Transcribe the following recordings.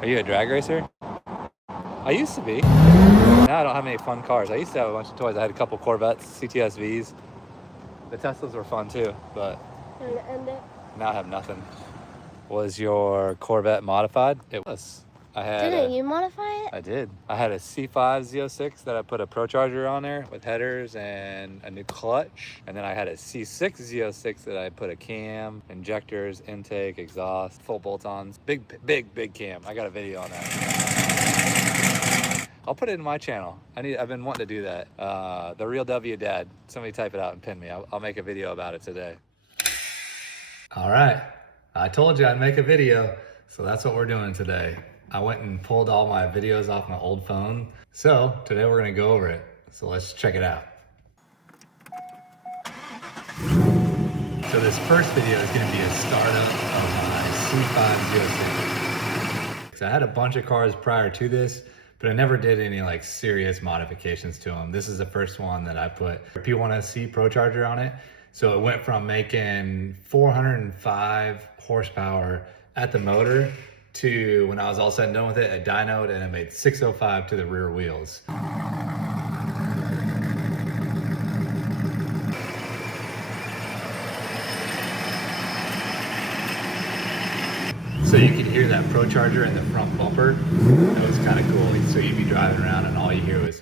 Are you a drag racer? I used to be. Now I don't have any fun cars. I used to have a bunch of toys. I had a couple Corvettes, CTS-Vs. The Teslas were fun too, but now I have nothing. Was your Corvette modified? It was. Didn't you modify it? I did. I had a C5 Z06 that I put a Procharger on there with headers and a new clutch. And then I had a C6 Z06 that I put a cam, injectors, intake, exhaust, full bolt-ons. Big cam. I got a video on that. I'll put it in my channel. I've been wanting to do that. The Real W Dad. Somebody type it out and pin me. I'll make a video about it today. All right. I told you I'd make a video, so that's what we're doing today. I went and pulled all my videos off my old phone. So today we're gonna go over it. So let's check it out. So this first video is gonna be a startup of my C5 Z06. So I had a bunch of cars prior to this, but I never did any like serious modifications to them. This is the first one that I put a P1SC Procharger on it. So it went from making 405 horsepower at the motor to, when I was all said and done with it, a dynoed, and it made 605 to the rear wheels. So you could hear that Procharger in the front bumper. That was kind of cool. So you'd be driving around and all you hear was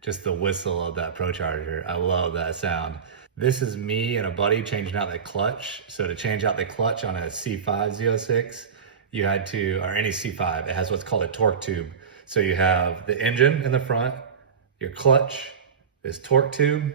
just the whistle of that Procharger. I love that sound. This is me and a buddy changing out the clutch. So to change out the clutch on a C5 Z06, you had to, or any C5, it has what's called a torque tube. So you have the engine in the front, your clutch, this torque tube,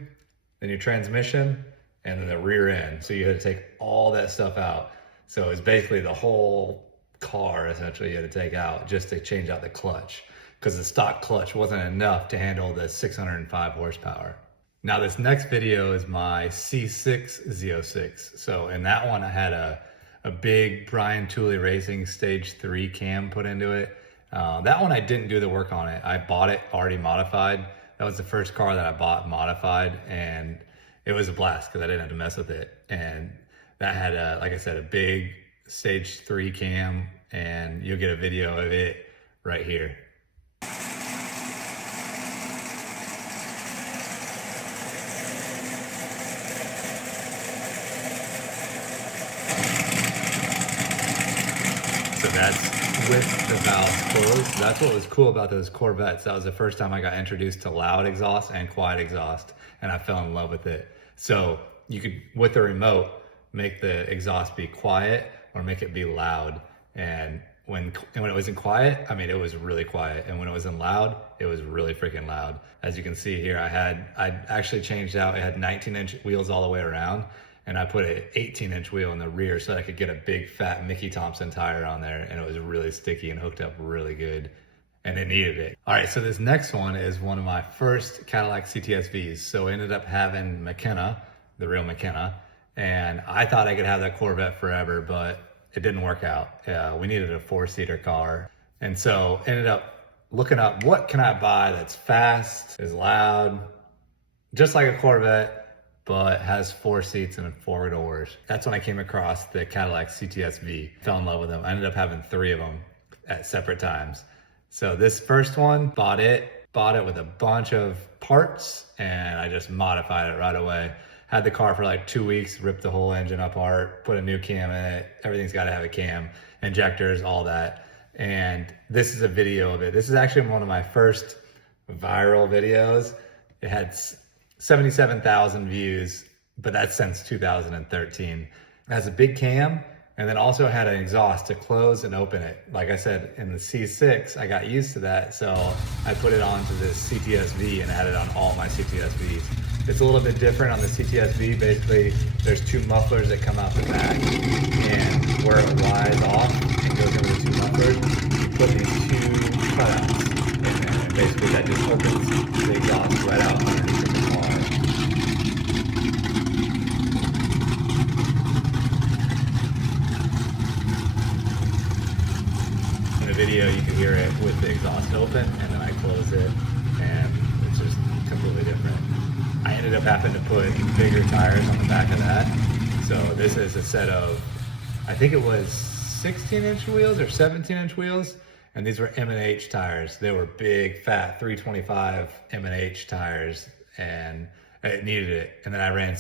then your transmission, and then the rear end. So you had to take all that stuff out. So it's basically the whole car essentially you had to take out just to change out the clutch, because the stock clutch wasn't enough to handle the 605 horsepower. Now this next video is my C6 Z06. So in that one I had a big Brian Tooley Racing Stage 3 cam put into it. That one I didn't do the work on it. I bought it already modified. That was the first car that I bought modified, and it was a blast because I didn't have to mess with it. And that had, like I said, a big Stage 3 cam, and you'll get a video of it right here. So that's with the valves closed. That's what was cool about those Corvettes. That was the first time I got introduced to loud exhaust and quiet exhaust, and I fell in love with it. So you could, with the remote, make the exhaust be quiet or make it be loud. And when it was in quiet, I mean, it was really quiet. And when it was in loud, it was really freaking loud. As you can see here, I actually changed out, it had 19-inch wheels all the way around, and I put an 18-inch wheel in the rear so that I could get a big fat Mickey Thompson tire on there, and it was really sticky and hooked up really good, and it needed it. All right, so this next one is one of my first Cadillac CTS-Vs. So I ended up having McKenna, the real McKenna, and I thought I could have that Corvette forever, but it didn't work out. We needed a 4-seater car, and so ended up looking up what can I buy that's fast, is loud, just like a Corvette, but has 4 seats and 4 doors. That's when I came across the Cadillac CTS-V. Fell in love with them. I ended up having 3 of them at separate times. So this first one, bought it with a bunch of parts, and I just modified it right away. Had the car for like 2 weeks, ripped the whole engine apart, put a new cam in it. Everything's gotta have a cam, injectors, all that. And this is a video of it. This is actually one of my first viral videos. It had 77,000 views, but that's since 2013. It has a big cam, and then also had an exhaust to close and open it. Like I said, in the C6, I got used to that, so I put it onto this CTS-V and added on all my CTS-Vs. It's a little bit different on the CTS-V. Basically, there's 2 mufflers that come out the back, and where it flies off and goes into the 2 mufflers, you put these 2 cutouts in there, and basically that just opens the exhaust right out underneath the car. In the video, you can hear it with the exhaust open, and then I close it, and it's just completely different. I ended up having to put bigger tires on the back of that. So this is a set of, I think it was 16-inch wheels or 17-inch wheels, and these were M&H tires. They were big, fat 325 M&H tires, and it needed it. And then I ran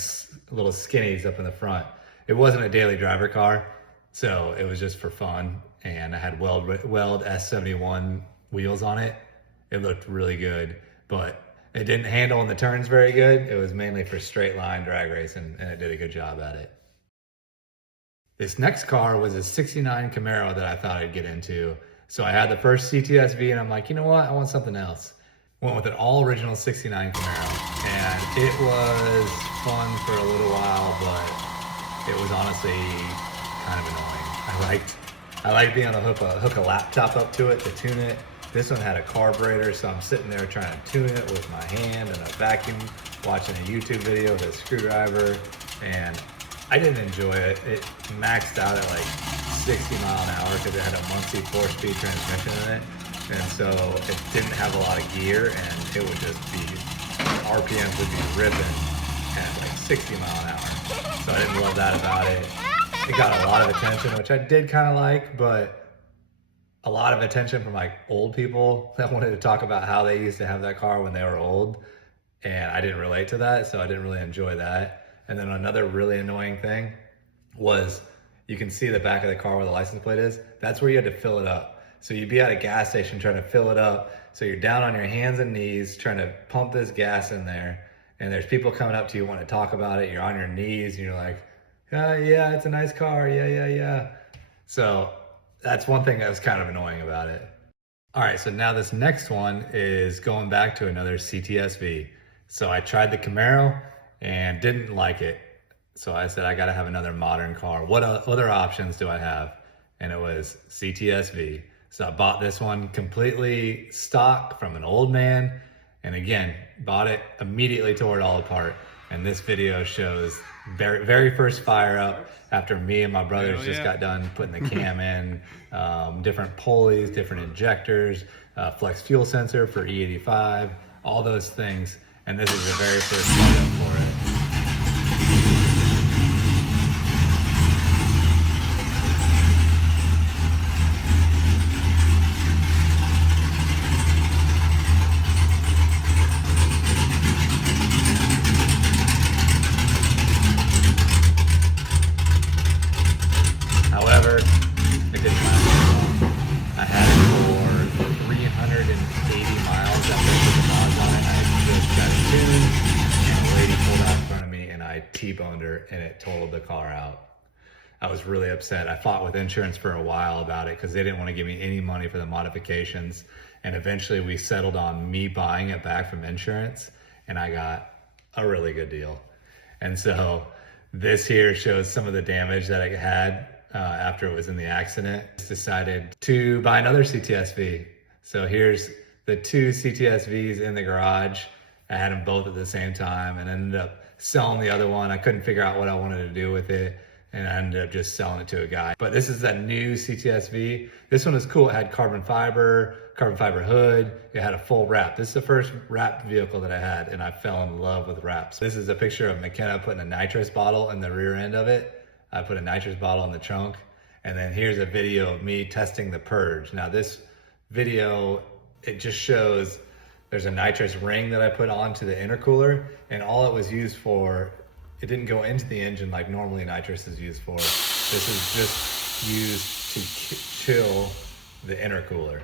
little skinnies up in the front. It wasn't a daily driver car, so it was just for fun. And I had Weld S71 wheels on it. It looked really good, but it didn't handle in the turns very good. It was mainly for straight line drag racing, and it did a good job at it. This next car was a 69 Camaro that I thought I'd get into. So I had the first CTS-V, and I'm like, you know what? I want something else. Went with an all original 69 Camaro, and it was fun for a little while, but it was honestly kind of annoying. I liked being able to hook a laptop up to it to tune it. This one had a carburetor, so I'm sitting there trying to tune it with my hand and a vacuum, watching a YouTube video with a screwdriver, and I didn't enjoy it. It maxed out at like 60 mile an hour because it had a Muncie 4-speed transmission in it, and so it didn't have a lot of gear, and it would just be, RPMs would be ripping at like 60 mile an hour. So I didn't love that about it. It got a lot of attention, which I did kind of like, but a lot of attention from like old people that wanted to talk about how they used to have that car when they were old. And I didn't relate to that, so I didn't really enjoy that. And then another really annoying thing was, you can see the back of the car where the license plate is. That's where you had to fill it up. So you'd be at a gas station trying to fill it up. So you're down on your hands and knees trying to pump this gas in there. And there's people coming up to you wanting to talk about it. You're on your knees and you're like, yeah, it's a nice car. Yeah. So that's one thing that was kind of annoying about it. All right, so now this next one is going back to another CTS-V. So I tried the Camaro and didn't like it. So I said, I gotta have another modern car. What other options do I have? And it was CTS-V. So I bought this one completely stock from an old man. And again, bought it, immediately tore it all apart. And this video shows very first fire up after me and my brothers just got done putting the cam in, different pulleys, different injectors, flex fuel sensor for E85, all those things. And this is the very first fire up for it. However, it didn't last long. I had it for 380 miles after I put the mods on it. I just got it tuned, and a lady pulled out in front of me, and I T-boned her, and it totaled the car out. I was really upset. I fought with insurance for a while about it because they didn't want to give me any money for the modifications, and eventually we settled on me buying it back from insurance, and I got a really good deal. And so this here shows some of the damage that it had after it was in the accident. Just decided to buy another CTS-V. So here's the two CTS-Vs in the garage. I had them both at the same time and ended up selling the other one. I couldn't figure out what I wanted to do with it, and I ended up just selling it to a guy. But this is a new CTS-V. This one is cool. It had carbon fiber hood. It had a full wrap. This is the first wrapped vehicle that I had, and I fell in love with wraps. This is a picture of McKenna putting a nitrous bottle in the rear end of it. I put a nitrous bottle in the trunk. And then here's a video of me testing the purge. Now this video, it just shows there's a nitrous ring that I put onto the intercooler, and all it was used for, it didn't go into the engine like normally nitrous is used for. This is just used to chill the intercooler.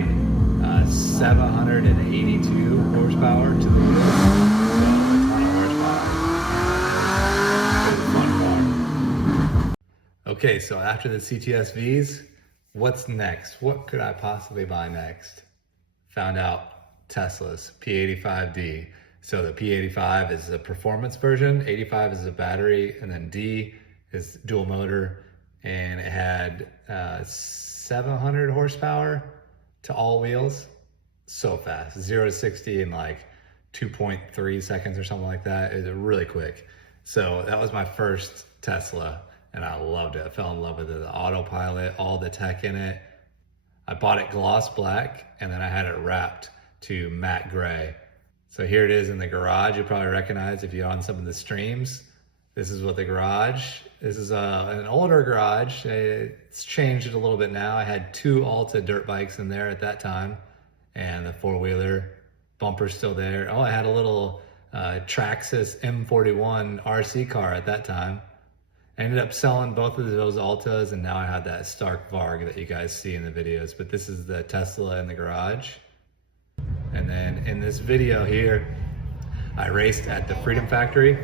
made 782 horsepower to the wheel. So a ton of horsepower. It was a fun car. Okay, so after the CTS-Vs, what's next? What could I possibly buy next? Found out Tesla's P85D. So the P85 is a performance version, 85 is a battery, and then D is dual motor, and it had 700 horsepower to all wheels. So fast, 0 to 60 in like 2.3 seconds or something like that. It was really quick. So that was my first Tesla, and I loved it. I fell in love with it. The autopilot, all the tech in it. I bought it gloss black, and then I had it wrapped to matte gray. So here it is in the garage. You'll probably recognize if you're on some of the streams. This is what the garage, this is an older garage. It's changed it a little bit now. I had 2 Alta dirt bikes in there at that time, and the 4-wheeler bumper's still there. Oh, I had a little Traxxas M41 RC car at that time. I ended up selling both of those Altas, and now I have that Stark Varg that you guys see in the videos. But this is the Tesla in the garage. And then in this video here, I raced at the Freedom Factory.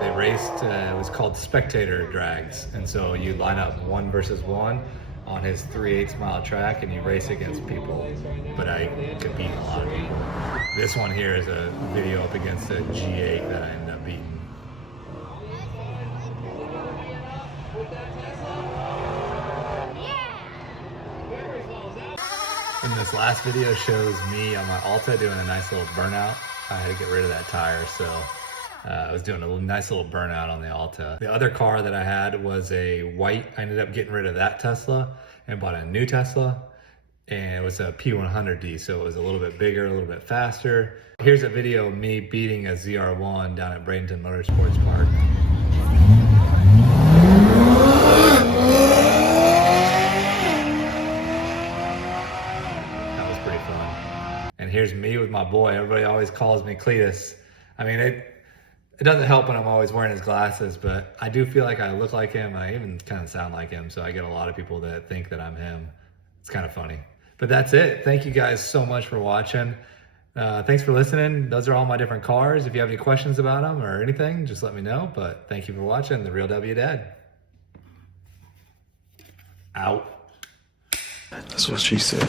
They raced, it was called spectator drags. And so you line up 1 versus 1 on his 3/8 mile track, and you race against people. But I could beat a lot of people. This one here is a video up against a G8 that I ended up beating. And this last video shows me on my Alta doing a nice little burnout. I had to get rid of that tire, so I was doing a nice little burnout on the Alta. The other car that I had was a white. I ended up getting rid of that Tesla and bought a new Tesla, and it was a P100D, so it was a little bit bigger, a little bit faster. Here's a video of me beating a ZR1 down at Bradenton Motorsports Park. And here's me with my boy. Everybody always calls me Cletus. I mean, it doesn't help when I'm always wearing his glasses, but I do feel like I look like him. I even kind of sound like him, so I get a lot of people that think that I'm him. It's kind of funny. But that's it. Thank you guys so much for watching. Thanks for listening. Those are all my different cars. If you have any questions about them or anything, just let me know. But thank you for watching. The Real W Dad. Out. That's what she said.